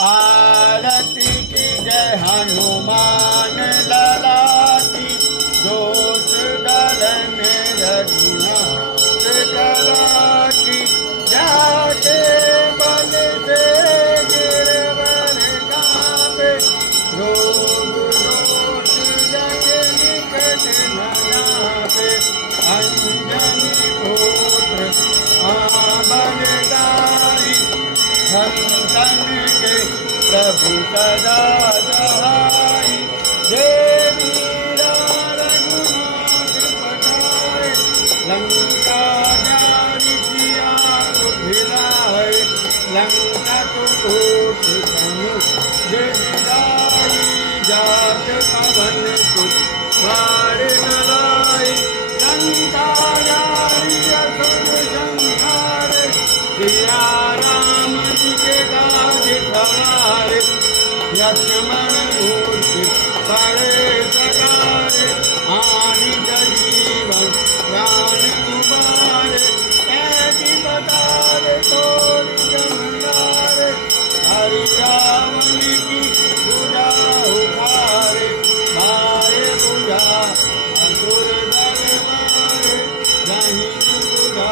आरती की जय हनुमान लला की, दोष दलन रघुनाथ कला की। जाके बल से गिरवर गावे, रोग दोष जग निकट न जावे। अंजनी पुत्र आवन गाई, संतन के प्रभु सदा सहाय। जय वीरा रघुनाथ पठाए, लंका जारी सिया भिलाए। लंका कुपोत तनु गिराई, जात पवन सुत मार न लाई। लंका जारी असुर संहार, सिया राम जी के काज सवारे। लक्ष्मण मूर्ति बड़े सकारे, हानि जीवन प्राण उबारे। ऐसी बकार तोड़ जमनारे, हरि रावण की पूजा उखारे। मारे पूजा असुर दल मारे, नहीं पूजा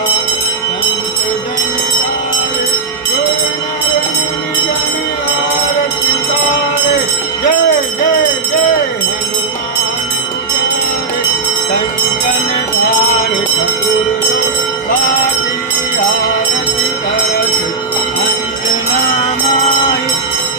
संत जन तारे। जो नर मुनि जन आरती तारे, जय जय जय हनुमान उजारे। कंकन धार ठाकुर बाटी, आरती करत अंजना माई।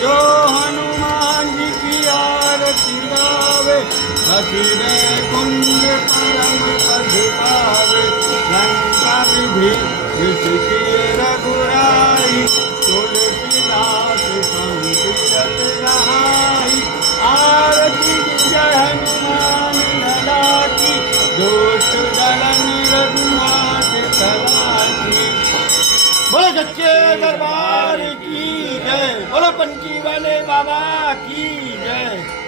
जो हनुमान जी की आरती गावे, हसिरे कुंज परम पद पावे। लंका विधि विषय रघुराई, तुलसीदास संकीर्त गाई। आरती जय हनुमान लला की, दोष दलन रघुनाथ कला की। बोलो सच्चे दरबार की जय, बोलो पंची वाले बाबा की जय।